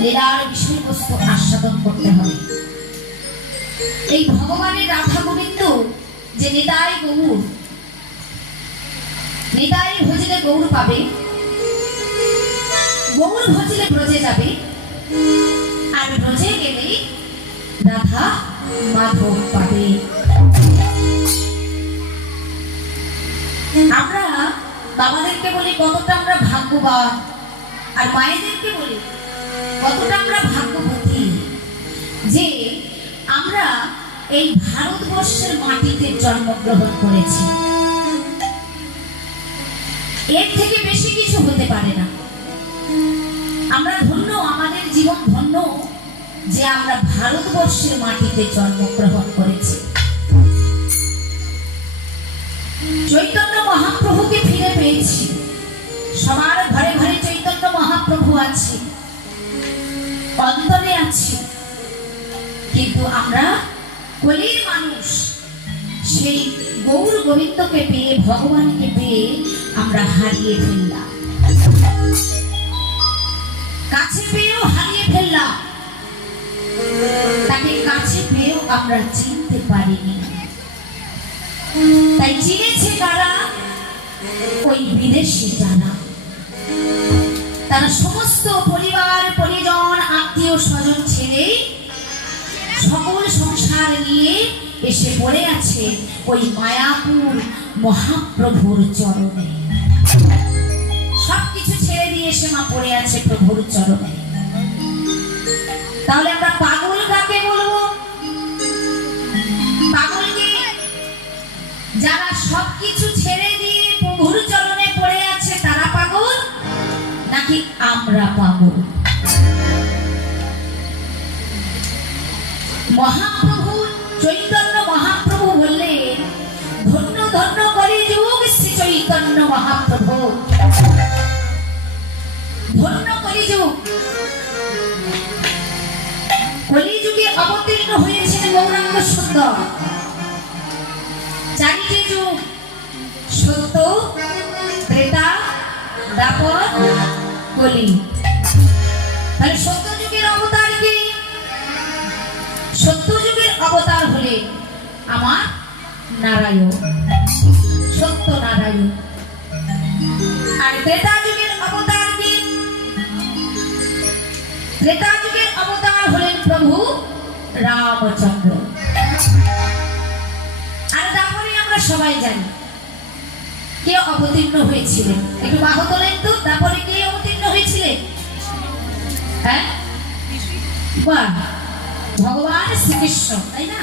লীলার বিষয়বস্তু আস্বাদন করতে হবে। এই ভগবানের রাধা গোবিন্দ যে নিতাই গৌর, নিতাই ভজিলে গৌর পাবে, গৌর ভজিলে ব্রজে যাবে, আর ব্রজে গেলেই রাধা মাধব পাবে। আমরা বাবাদেরকে বলি কতটা আমরা ভাগ্যবান, আর মায়েদেরকে বলি কতটা আমরা ভাগ্যবতী যে আমরা এই ভারতবর্ষের মাটিতে জন্মগ্রহণ করেছি। এর থেকে বেশি কিছু হতে পারে না। আমরা ধন্য, আমাদের জীবন ধন্য যে আমরা ভারতবর্ষের মাটিতে জন্মগ্রহণ করেছি। চৈতন্য মহাপ্রভুকে ফিরে পেয়েছি। সবার ঘরে ঘরে চৈতন্য মহাপ্রভু আছে, অন্তরে আছে, কিন্তু আমরা কলির মানুষ, সেই গৌর গোবিন্দকে পেয়ে, ভগবানকে পেয়ে আমরা হারিয়ে ফেললাম। কাছে পেয়েও হারিয়ে ফেললাম, তাকে কাছে পেয়েও আমরা চিনতে পারিনি। তাই চিনেছে কারা? ওই বিদেশি যারা, তারা সমস্ত পরিবার পরিজন আত্মীয় স্বজন ছেড়ে সকল সংসার নিয়ে এসে পড়ে আছে ওই মায়াপুর মহাপ্রভুর চরণে। সবকিছু ছেড়ে দিয়ে এসে মা পড়ে আছে প্রভুর চরণে। তাহলে আমরা পাগল কাকে বলবো? পাগলকে যারা সবকিছু ছেড়ে দিয়ে প্রভুর চরণে পড়ে আছে তারা পাগল, নাকি আমরা পাগল? মহাপ্রভু চৈতন্য মহাপ্রভু বললেন, ধন্য ধন্য কলিযুগ শ্রী চৈতন্য মহাপ্রভু। ধন্য কলিযুগ, কলিযুগে অবতীর্ণ হয়েছেন গৌরাঙ্গ সুন্দর। চারিটি যুগ, সত্য, ত্রেতা, দ্বাপর, কলি। তাহলে সত্য যুগের অবতার কি? সত্য যুগের অবতার হলে আমার নারায়ণ, সত্য নারায়ণ। আর ত্রেতা যুগের অবতার কি? ত্রেতা যুগের অবতার হলেন প্রভু রামচন্দ্র। আর তারপরে আমরা সবাই জানি কে অবতীর্ণ হয়েছিলেন। একটু বাহু তোলেন তো, তারপরে কে অবতীর্ণ হয়েছিলেন? হ্যাঁ, ভগবান শ্রীকৃষ্ণ, তাই না?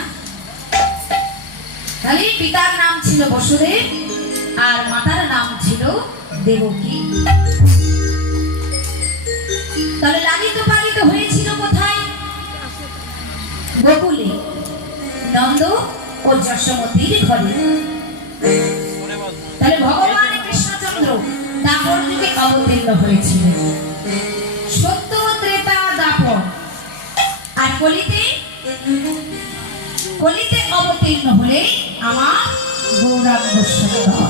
তাহলে পিতার নাম ছিল বসুদেব আর মাতার নাম ছিল দেবকী। তাহলে লালিত পালিত হয়েছিল কোথায়? গোকুলে, নন্দ ও যশোমতীর ঘরে। তাহলে ভগবান কৃষ্ণচন্দ্র দ্বাপর যুগে অবতীর্ণ হয়েছিলেন। সত্য, ত্রেতা, দ্বাপর। আর কলিতে, কলিতে অবতীর্ণ হলে আমার গৌরাঙ্গ সুন্দর।